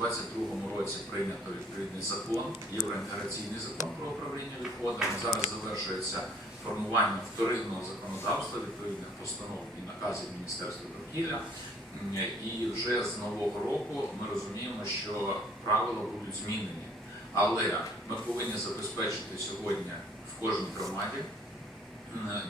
2022 році прийнято відповідний закон, євроінтеграційний закон про управління відходами. Зараз завершується формування вторинного законодавства, відповідних постанов і наказів Міністерства довкілля. І вже з нового року ми розуміємо, що правила будуть змінені. Але ми повинні забезпечити сьогодні в кожній громаді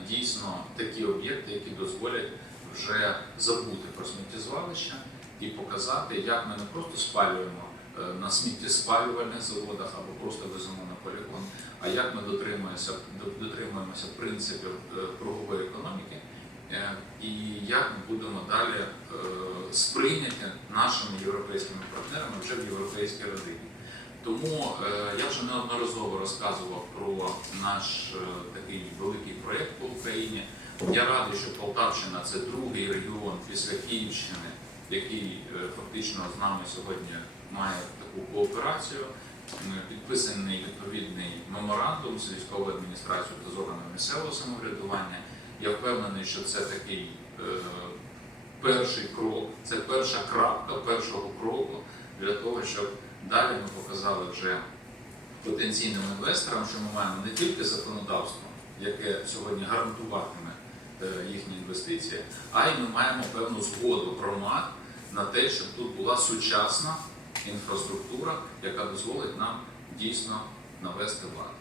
дійсно такі об'єкти, які дозволять вже забути про сміттєзвалища і показати, як ми не просто спалюємо е, на сміттєспалювальних заводах або просто веземо на полігон, а як ми дотримуємося, дотримуємося принципів е, кругової економіки, е, і як ми будемо далі сприйняті нашими європейськими партнерами вже в європейській родині. Тому я вже неодноразово розказував про наш такий великий проєкт по Україні. Я радий, що Полтавщина це другий регіон після Київщини, який е, фактично з нами сьогодні має таку кооперацію. Підписаний відповідний меморандум з військовою адміністрацією та з органами місцевого самоврядування. Я впевнений, що це такий е, перший крок, це перша крапка першого кроку для того, щоб далі ми показали вже потенційним інвесторам, що ми маємо не тільки законодавство, яке сьогодні гарантуватиме їхні інвестиції, а й ми маємо певну згоду громад на те, щоб тут була сучасна інфраструктура, яка дозволить нам дійсно навести лад.